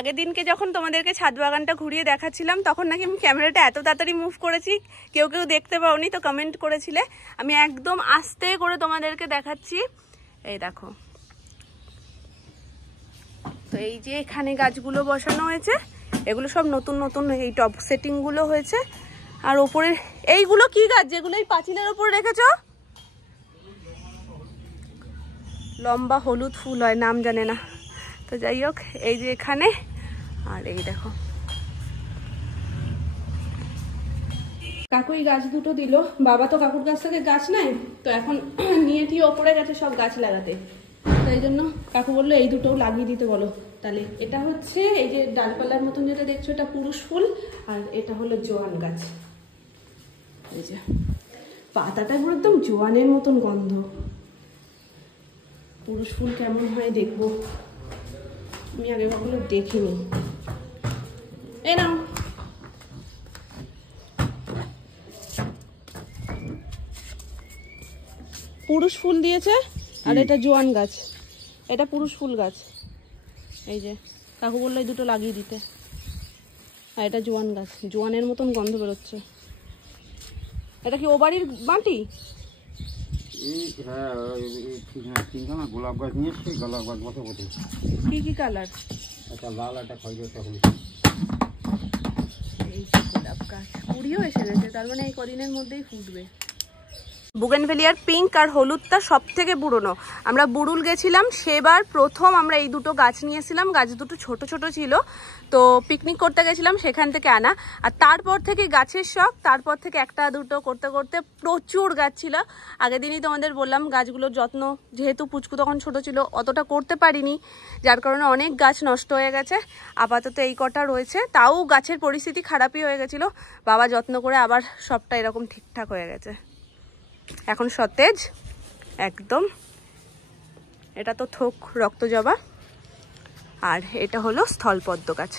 আগের দিনকে যখন তোমাদেরকে ছাদ বাগানটা ঘুরিয়ে দেখাচ্ছিলাম তখন নাকি আমি ক্যামেরাটা এত তাড়াতাড়ি মুভ করেছি, কেউ কেউ দেখতে পাওনি, তো কমেন্ট করেছিলে। আমি একদম আস্তে করে তোমাদেরকে দেখাচ্ছি। এই দেখো, তো এই যে এখানে গাছগুলো বসানো হয়েছে, এগুলো সব নতুন নতুন এই টপ সেটিং গুলো হয়েছে। আর ওপরে এইগুলো কি গাছ যেগুলো এই পাঁচিলের ওপরে রেখেছো? লম্বা হলুদ ফুল হয়, নাম জানে না। তো যাই হোক, এই যে এখানে, আর এই দেখো কাকুই গাছ দুটো দিল। বাবা তো কাকুর কাছ থেকে গাছ নেয়, তো এখন নিয়ে টিয়ে ওপরে গেছে সব গাছ লাগাতে। তাই জন্য কাকু বললো এই দুটো লাগিয়ে দিতে বলো। তাহলে এটা হচ্ছে এই যে ডালপালার মতন যেটা দেখছো, এটা পুরুষ ফুল, আর এটা হলো জোয়ান গাছ। এই যে পাতাটা পুরো একদম জোয়ানের মতন গন্ধ। পুরুষ ফুল কেমন হয় দেখবো, আমি আগে কখনো দেখিনি। এই নাও, পুরুষ ফুল দিয়েছে, আর এটা জোয়ান গাছ, এটা পুরুষ ফুল গাছ। এই যে কাকু বললো এই দুটো লাগিয়ে দিতে। আর এটা জোয়ান গাছ, জোয়ানের মতন গন্ধ বেরোচ্ছে। এটা কি ও বাড়ির মাটি? গোলাপ গাছ নিয়ে এসছি, গোলাপ গাছ বসে বসে। কি কি কালার? একটা লাল, একটা খয়েরি, একটা হলুদ। এই যে গোলাপ গাছ কুড়িও এসে গেছে, তার মানে এই কদিনের মধ্যেই ফুটবে। বুগেনভেলিয়ার পিঙ্ক আর হলুদটা সব থেকে পুরনো। আমরা বুড়ুল গেছিলাম, সেবার প্রথম আমরা এই দুটো গাছ নিয়েছিলাম। গাছ দুটো ছোট ছোট ছিল, তো পিকনিক করতে গেছিলাম, সেখান থেকে আনা। আর তারপর থেকে গাছের শখ, তারপর থেকে একটা দুটো করতে করতে প্রচুর গাছ ছিল। আগের দিনই তোমাদের বললাম গাছগুলোর যত্ন, যেহেতু পুচকু তখন ছোট ছিল, অতটা করতে পারিনি, যার কারণে অনেক গাছ নষ্ট হয়ে গেছে। আপাতত এই কটা রয়েছে, তাও গাছের পরিস্থিতি খারাপই হয়ে গেছিলো। বাবা যত্ন করে আবার সবটা এরকম ঠিকঠাক হয়ে গেছে, এখন সতেজ একদম। এটা তো থোক রক্তজবা, আর এটা হলো স্থলপদ্ম গাছ।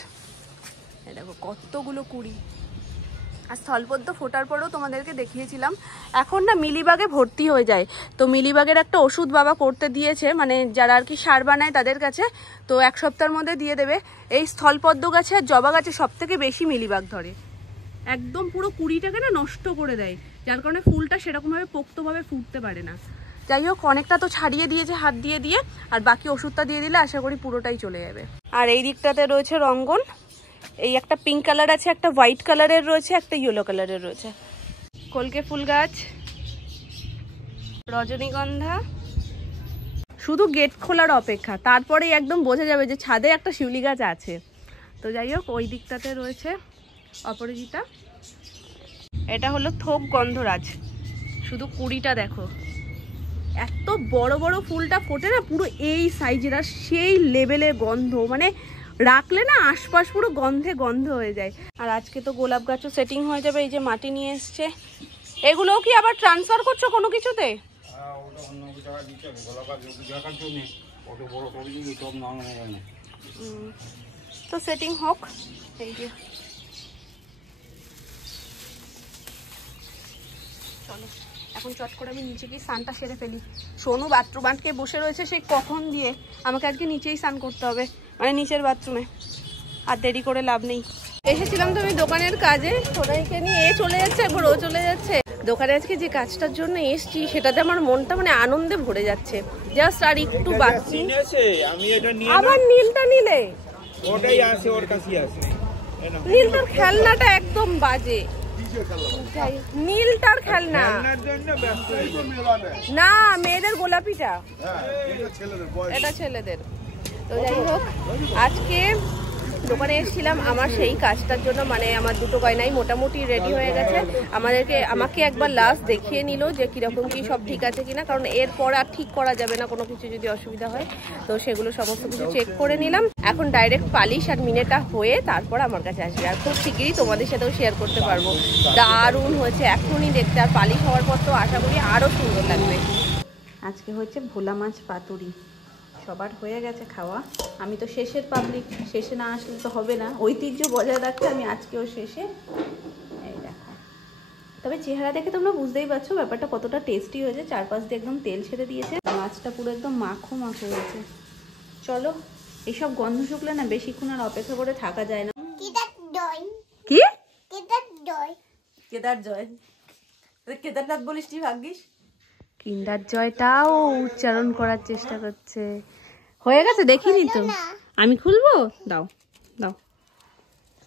দেখো কতগুলো কুড়ি। আর স্থলপদ্ম ফোটার পরেও তোমাদেরকে দেখিয়েছিলাম, এখন না মিলিবাগে ভর্তি হয়ে যায়। তো মিলিবাগের একটা ওষুধ বাবা করতে দিয়েছে, মানে যারা আর কি সার বানায় তাদের কাছে, তো 1 সপ্তাহের মধ্যে দিয়ে দেবে। এই স্থলপদ্ম গাছে আর জবা গাছে সব থেকে বেশি মিলিবাগ ধরে, একদম পুরো কুড়িটাকে না নষ্ট করে দেয়, যার কারণে ফুলটা সেরকমভাবে পোক্তভাবে ফুটতে পারে না। যাই হোক, অনেকটা তো ছাড়িয়ে দিয়েছে হাত দিয়ে দিয়ে, আর বাকি ওষুধটা দিয়ে দিলে আশা করি পুরোটাই চলে যাবে। আর এই দিকটাতে রয়েছে রঙ্গন, এই একটা পিঙ্ক কালার আছে, একটা হোয়াইট কালারের রয়েছে, একটা ইয়েলো কালারের রয়েছে। কলকে ফুল গাছ, রজনীগন্ধা, শুধু গেট খোলার অপেক্ষা, তারপরেই একদম বোঝা যাবে যে ছাদে একটা শিউলি গাছ আছে। তো যাই হোক, ওই দিকটাতে রয়েছে অপরাজিতা। এটা হলো থোক গন্ধরাজ, শুধু কুড়িটা দেখো, এত বড় বড় ফুলটা ফোটে না পুরো এই সাইজের, আর সেই লেভেলের গন্ধ, মানে রাখলে না আশপাশ পুরো গন্ধে গন্ধ হয়ে যায়। আর আজকে তো গোলাপ গাছও সেটিং হয়ে যাবে। এই যে মাটি নিয়ে এসছে, এগুলো কি আবার ট্রান্সফার করছো কোনো কিছুতে? তো সেটিং হোক। এই যে চলো এখন চট করে আমি নিচে গিয়ে স্নানটা সেরে ফেলি। সোনু বাথরুম আটকে বসে রয়েছে সেই কখন দিয়ে, আমাকে আজকে নিচেই স্নান করতে হবে, মানে নিচের বাথরুমে। আর দেরি করে লাভ নেই। এসেছিলাম তো আমি দোকানের কাজে, সোনাইকে নিয়ে এ চলে যাচ্ছে, একবার ও চলে যাচ্ছে। দোকানে আজকে যে কাজটার জন্য এসছি সেটাতে আমার মনটা মানে আনন্দে ভরে যাচ্ছে। জাস্ট আর একটু বাকি। আবার নীলটা নিলে? ওটাই আছে, ওর কাছেই আছে। নীলটার খেলনাটা একদম বাজে, নীলটার খেলনা না, মেয়েদের গোলাপিটা, এটা ছেলেদের। তো যাই হোক, আজকে দোকানে এসেছিলাম আমার সেই কাজটার জন্য, মানে আমার দুটো গয়নাই মোটামুটি রেডি হয়ে গেছে। আমাকে একবার লাস্ট দেখিয়ে নিল যে কিরকম কি সব ঠিক আছে কিনা, কারণ এরপর আর ঠিক করা যাবে না কোনো কিছু যদি অসুবিধা হয়। তো সেগুলো সমস্ত কিছু চেক করে নিলাম। এখন ডাইরেক্ট পালিশ আর মিনেটা হয়ে তারপর আমার কাছে আসবে, আর খুব শিগগিরই তোমাদের সাথেও শেয়ার করতে পারবো। দারুণ হয়েছে এখনই দেখতে, আর পালিশ হওয়ার পর তো আশা করি আরও সুন্দর লাগবে। আজকে হচ্ছে ভোলা মাছ পাতুরি, সবার হয়ে গেছে খাওয়া। আমি তো শেষের পাবলিক, শেষে না আসলে তো হবে না, ঐতিহ্য বজায় রাখতে আমি আজকেও শেষে। এই দেখো, তবে চেহারা দেখে তোমরা বুঝতেই পারছো ব্যাপারটা কতটা টেস্টি হয়েছে। চারপাশ দিয়ে একদম তেল ছেড়ে দিয়েছে, মাছটা পুরো একদম মাখো মাখো হয়েছে। চলো এইসব গন্ধ শুকলে না বেশিক্ষণ আর অপেক্ষা করে থাকা যায় না। কি কেদার জয়, কেদারনাথ বলিস তুই, ভাগ্যিস। কিন্ডার জয়টাও উচ্চারণ করার চেষ্টা করছে। হয়ে গেছে, দেখিনি তো। আমি খুলবো, দাও দাও,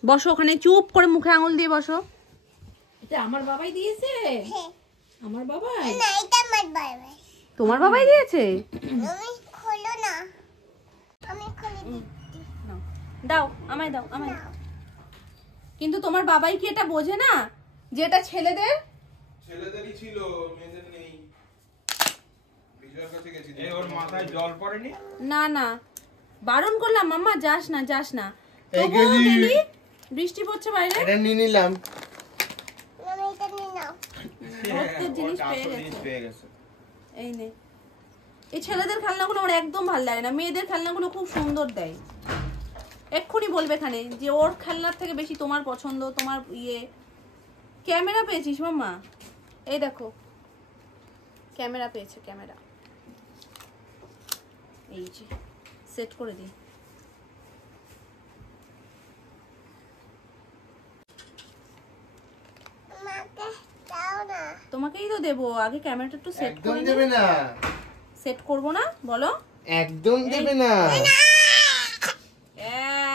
বসো ওখানে চুপ করে, মুখে আঙুল দিয়ে বসো। এটা আমার বাবাই দিয়েছে। আমার বাবাই? না, এটা আমার বাবাই। তোমার বাবাই দিয়েছে? তুমি খোলো না, আমি খুলে দিচ্ছি। দাও, আমায় দাও, আমায় দাও। কিন্তু তোমার বাবাই কি এটা বোঝে না যে এটা ছেলেদের? ছেলেদেরই ছিল, মেয়েদের নেই। বিজয়ের কাছে গেছি। এই ওর মাথায় জল পড়েনি? না না, বারণ করলাম মাম্মা, যাস না যাস না। তবুও গেলি, বৃষ্টি পড়ছে বাইরে। এটা নিয়ে নিলাম। আমি এটা নিয়ে নাও। ভক্তের জিনিস পেয়ে গেছে। এই নে। এই ছেলেদের খেলনাগুলো আমার একদম ভালো লাগে না, মেয়েদের খেলনাগুলো খুব সুন্দর দেয়। এক্ষুনি বলবে এখানে যে ওর খেলনার থেকে বেশি তোমার পছন্দ, তোমার ক্যামেরা পেয়েছিস মাম্মা? এই দেখো, ক্যামেরা পেয়েছে, ক্যামেরা। এই যে সেট করে দিই। তোমাকেই তো দেবো, আগে ক্যামেরাটা একটু সেট করে দেবে না। সেট করব না বলো? একদম দেবে না।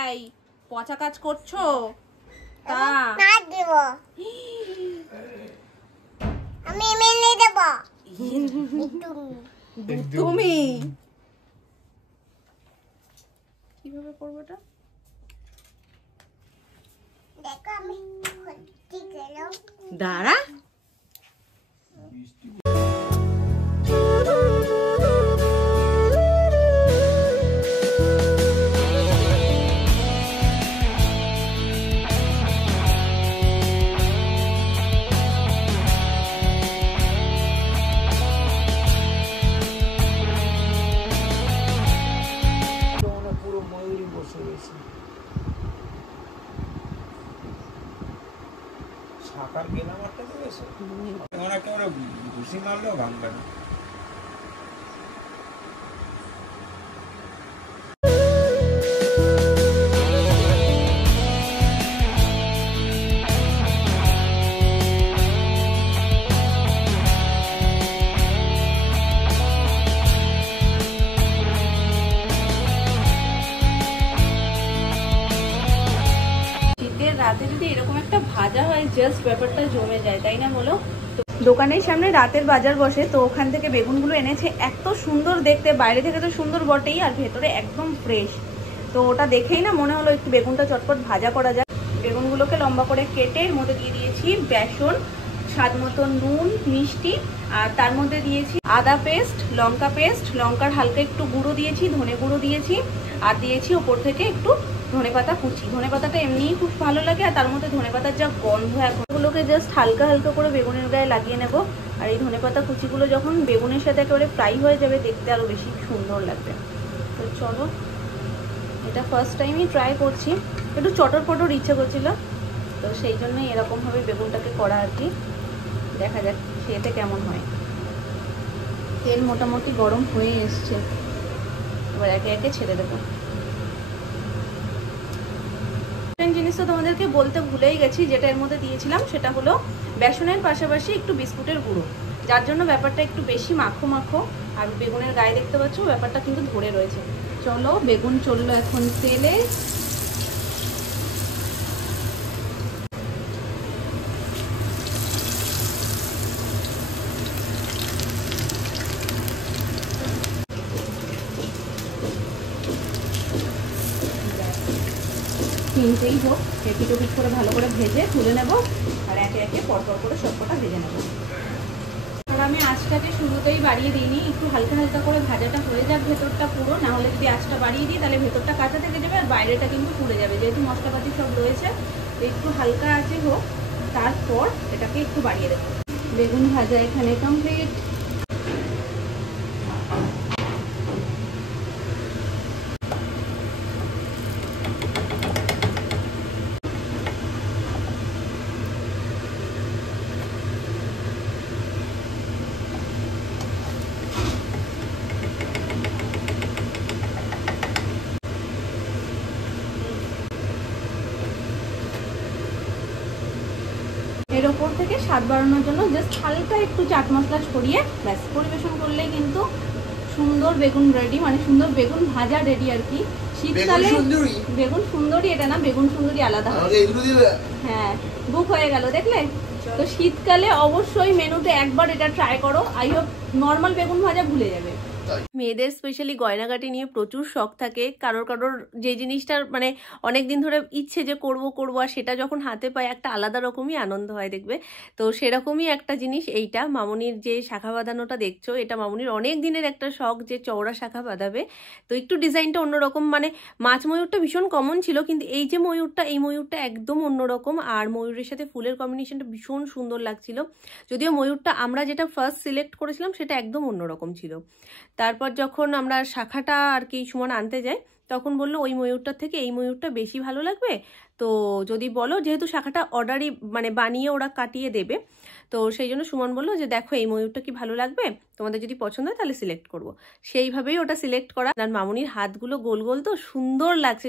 এই পচা কাজ করছো তা না দেব, আমি মেনে দেব। তুমি কিভাবে করবো এটা? দেখো আমি ঠিক গেলাম। দাঁড়া, সাকার গেলাম একটা করেছে। ওনাকে ওরা ঘুষি মারলেও ভাঙবে না। রাতে যদি এরকম একটা ভাজা হয়, জাস্ট ব্যাপারটা জমে যায়, তাই না বলো? দোকানের সামনে রাতের বাজার বসে, তো ওখান থেকে বেগুনগুলো এনেছে। এত সুন্দর দেখতে, বাইরে থেকে তো সুন্দর বটেই, আর ভেতরে একদম ফ্রেশ। তো ওটা দেখেই না মনে হলো একটু বেগুনটা চটপট ভাজা করা যায়। বেগুনগুলোকে লম্বা করে কেটে এর মধ্যে দিয়ে দিয়েছি বেসন, স্বাদ মতো নুন, মিষ্টি, আর তার মধ্যে দিয়েছি আদা পেস্ট, লঙ্কা পেস্ট, লঙ্কার হালকা একটু গুঁড়ো দিয়েছি, ধনে গুঁড়ো দিয়েছি, আর দিয়েছি ওপর থেকে একটু ধনেপাতা কুচি। ধনেপাতাটা এমনিই খুব ভালো লাগে, আর তার মধ্যে ধনেপাতার যা গন্ধ, এখনগুলোকে জাস্ট হালকা হালকা করে বেগুনের গায়ে লাগিয়ে নেব। আর এই ধনেপাতা কুচিগুলো যখন বেগুনের সাথে একেবারে ফ্রাই হয়ে যাবে, দেখতে আরও বেশি সুন্দর লাগবে। তো চলো, এটা ফার্স্ট টাইমই ট্রাই করছি, একটু চটর পটর ইচ্ছে করছিল, তো সেই জন্যই এরকমভাবে বেগুনটাকে করা আর কি। দেখা যাক খেতে কেমন হয়। তেল মোটামুটি গরম হয়ে এসছে, এবার একে একে ছেড়ে দেবো। জিনিস তো তোমাদেরকে বলতে ভুলেই গেছি, যেটা এর মধ্যে দিয়েছিলাম সেটা হলো বেসনের পাশাপাশি একটু বিস্কুটের গুঁড়ো, যার জন্য ব্যাপারটা একটু বেশি মাখো মাখো। আর বেগুনের গায়ে দেখতে পাচ্ছ ব্যাপারটা কিন্তু ধরে রয়েছে। চলো, বেগুন চললো এখন তেলে। তিনটেই হোক, এপিট ওপিট করে ভালো করে ভেজে তুলে নেব, আর একে একে পরপর করে সবকটা ভেজে নেব। আর আমি আঁচটাকে শুরুতেই বাড়িয়ে দিইনি, একটু হালকা হালকা করে ভাজাটা হয়ে যাক ভেতরটা পুরো, না হলে যদি আঁচটা বাড়িয়ে দিই তাহলে ভেতরটা কাঁচা থেকে যাবে আর বাইরেটা কিন্তু পুড়ে যাবে, যেহেতু মশলাপাতি সব রয়েছে। তো একটু হালকা আঁচে হোক, তারপর এটাকে একটু বাড়িয়ে দেবো। বেগুন ভাজা এখানে কমপ্লিট। ওপর থেকে স্বাদ বাড়ানোর জন্য জাস্ট হালকা একটু চাট মশলা ছড়িয়ে ব্যাস পরিবেশন করলেই কিন্তু সুন্দর বেগুন রেডি, মানে সুন্দর বেগুন ভাজা রেডি আর কি। শীতকালে বেগুন সুন্দরী, এটা না বেগুন সুন্দরী আলাদা হয়। হ্যাঁ বুক হয়ে গেল দেখলে। তো শীতকালে অবশ্যই মেনুতে একবার এটা ট্রাই করো, আই হোপ নর্মাল বেগুন ভাজা ভুলে যাবে। মেয়েদের স্পেশালি গয়নাগাটি নিয়ে প্রচুর শখ থাকে, কারোর কারোর যে জিনিসটার মানে অনেক দিন ধরে ইচ্ছে যে করব আর সেটা যখন হাতে পায় একটা আলাদা রকমই আনন্দ হয় দেখবে। তো সেরকমই একটা জিনিস এইটা, মামনির যে শাখা বাঁধানোটা দেখছো, এটা মামনির অনেক দিনের একটা শখ যে চওড়া শাখা বাঁধাবে। তো একটু ডিজাইনটা অন্যরকম, মানে মাছ ময়ূরটা ভীষণ কমন ছিল, কিন্তু এই যে ময়ূরটা, এই ময়ূরটা একদম অন্যরকম, আর ময়ূরের সাথে ফুলের কম্বিনেশনটা ভীষণ সুন্দর লাগছিল। যদিও ময়ূরটা আমরা যেটা ফার্স্ট সিলেক্ট করেছিলাম সেটা একদম অন্যরকম ছিল। তারপর যখন আমরা শাখাটা আর কি সুমন আনতে যাই, তখন বললো ওই ময়ূরটার থেকে এই ময়ূরটা বেশি ভালো লাগবে, তো যদি বলো, যেহেতু শাখাটা অর্ডারই মানে বানিয়ে ওরা কাটিয়ে দেবে, তো সেই জন্য সুমন বললো যে দেখো এই ময়ূরটা কি ভালো লাগবে, তোমাদের যদি পছন্দ হয় তাহলে সিলেক্ট করবো। সেইভাবেই ওটা সিলেক্ট করা। আর মামুনির হাতগুলো গোল গোল তো সুন্দর লাগছে।